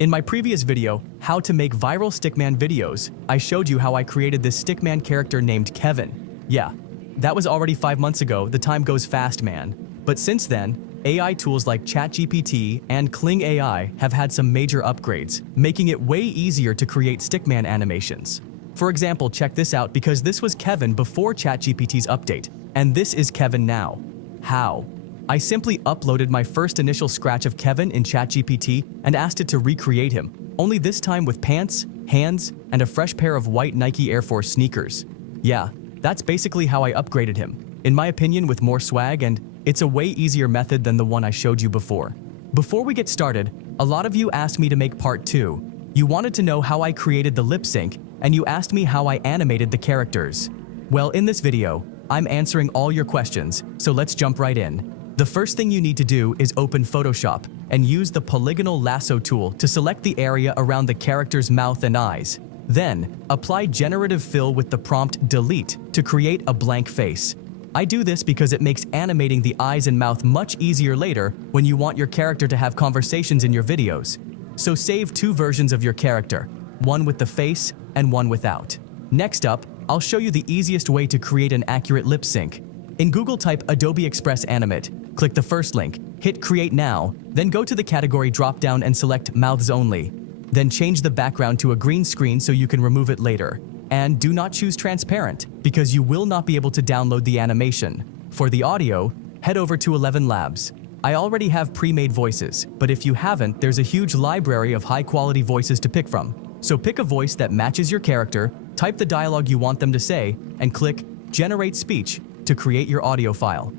In my previous video, How to Make Viral Stickman Videos, I showed you how I created this Stickman character named Kevin. Yeah, that was already 5 months ago. The time goes fast, man. But since then, AI tools like ChatGPT and Kling AI have had some major upgrades, making it way easier to create Stickman animations. For example, check this out, because this was Kevin before ChatGPT's update, and this is Kevin now. How? I simply uploaded my first initial scratch of Kevin in ChatGPT and asked it to recreate him, only this time with pants, hands, and a fresh pair of white Nike Air Force sneakers. Yeah, that's basically how I upgraded him, in my opinion, with more swag, and it's a way easier method than the one I showed you before. Before we get started, a lot of you asked me to make part 2. You wanted to know how I created the lip sync, and you asked me how I animated the characters. Well, in this video, I'm answering all your questions, so let's jump right in. The first thing you need to do is open Photoshop and use the polygonal lasso tool to select the area around the character's mouth and eyes. Then, apply generative fill with the prompt delete to create a blank face. I do this because it makes animating the eyes and mouth much easier later when you want your character to have conversations in your videos. So save 2 versions of your character, one with the face and one without. Next up, I'll show you the easiest way to create an accurate lip sync. In Google, type Adobe Express Animate, click the first link, hit Create Now, then go to the category drop-down and select Mouths Only. Then change the background to a green screen so you can remove it later. And do not choose transparent, because you will not be able to download the animation. For the audio, head over to 11 Labs. I already have pre-made voices, but if you haven't, there's a huge library of high-quality voices to pick from. So pick a voice that matches your character, type the dialogue you want them to say, and click Generate Speech to create your audio file.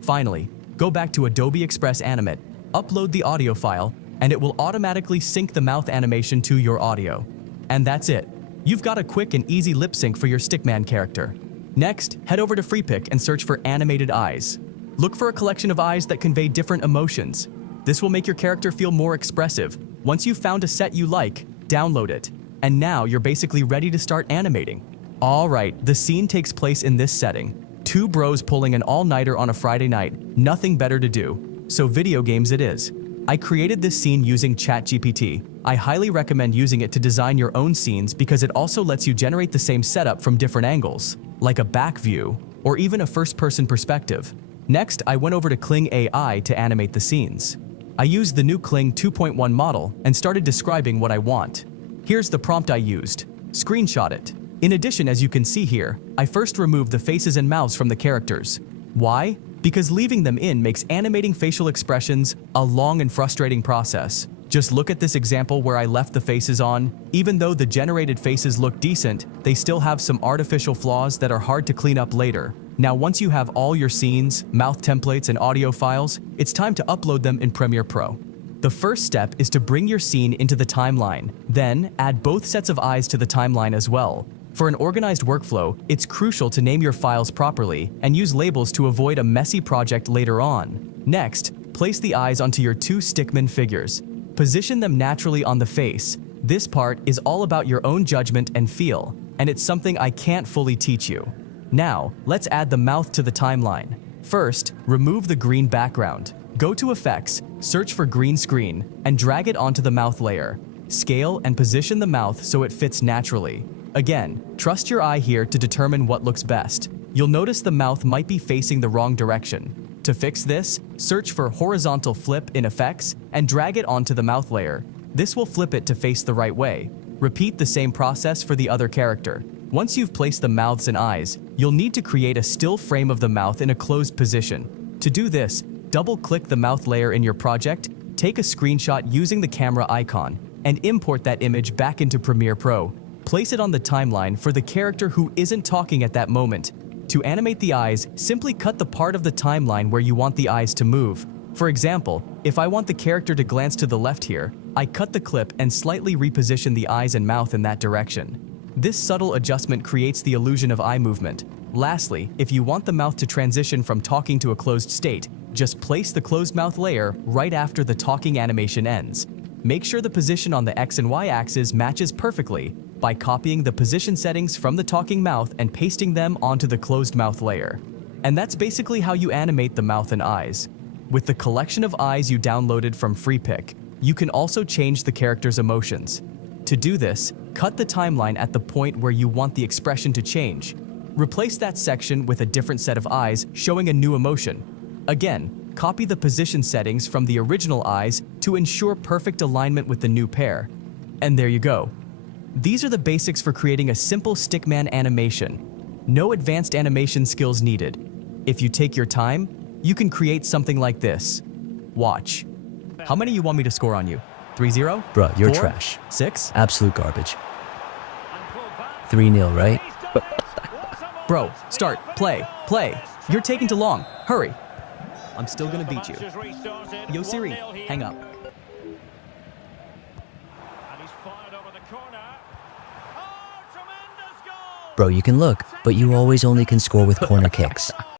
Finally, go back to Adobe Express Animate, upload the audio file, and it will automatically sync the mouth animation to your audio. And that's it. You've got a quick and easy lip sync for your Stickman character. Next, head over to FreePic and search for animated eyes. Look for a collection of eyes that convey different emotions. This will make your character feel more expressive. Once you've found a set you like, download it. And now you're basically ready to start animating. Alright, the scene takes place in this setting. 2 bros pulling an all-nighter on a Friday night, nothing better to do. So video games it is. I created this scene using ChatGPT. I highly recommend using it to design your own scenes because it also lets you generate the same setup from different angles, like a back view, or even a first-person perspective. Next, I went over to Kling AI to animate the scenes. I used the new Kling 2.1 model and started describing what I want. Here's the prompt I used. Screenshot it. In addition, as you can see here, I first removed the faces and mouths from the characters. Why? Because leaving them in makes animating facial expressions a long and frustrating process. Just look at this example where I left the faces on. Even though the generated faces look decent, they still have some artificial flaws that are hard to clean up later. Now, once you have all your scenes, mouth templates, and audio files, it's time to upload them in Premiere Pro. The first step is to bring your scene into the timeline. Then, add both sets of eyes to the timeline as well. For an organized workflow, it's crucial to name your files properly and use labels to avoid a messy project later on. Next, place the eyes onto your 2 Stickman figures. Position them naturally on the face. This part is all about your own judgment and feel, and it's something I can't fully teach you. Now, let's add the mouth to the timeline. First, remove the green background. Go to Effects, search for Green Screen, and drag it onto the mouth layer. Scale and position the mouth so it fits naturally. Again, trust your eye here to determine what looks best. You'll notice the mouth might be facing the wrong direction. To fix this, search for Horizontal Flip in Effects and drag it onto the mouth layer. This will flip it to face the right way. Repeat the same process for the other character. Once you've placed the mouths and eyes, you'll need to create a still frame of the mouth in a closed position. To do this, double-click the mouth layer in your project, take a screenshot using the camera icon, and import that image back into Premiere Pro. Place it on the timeline for the character who isn't talking at that moment. To animate the eyes, simply cut the part of the timeline where you want the eyes to move. For example, if I want the character to glance to the left here, I cut the clip and slightly reposition the eyes and mouth in that direction. This subtle adjustment creates the illusion of eye movement. Lastly, if you want the mouth to transition from talking to a closed state, just place the closed mouth layer right after the talking animation ends. Make sure the position on the X and Y axis matches perfectly by copying the position settings from the talking mouth and pasting them onto the closed mouth layer. And that's basically how you animate the mouth and eyes. With the collection of eyes you downloaded from FreePic, You can also change the character's emotions. To do this, cut the timeline at the point where you want the expression to change. Replace that section with a different set of eyes showing a new emotion. Again, copy the position settings from the original eyes to ensure perfect alignment with the new pair. And there you go. These are the basics for creating a simple Stickman animation. No advanced animation skills needed. If you take your time, you can create something like this. Watch. How many you want me to score on you? 3-0? Bro, you're 4? trash. 6? Absolute garbage. 3-0, right? Bro, start, play. You're taking too long. Hurry. I'm still gonna beat you. Yo Siri, hang up. Bro, you can look, but you always only can score with corner kicks.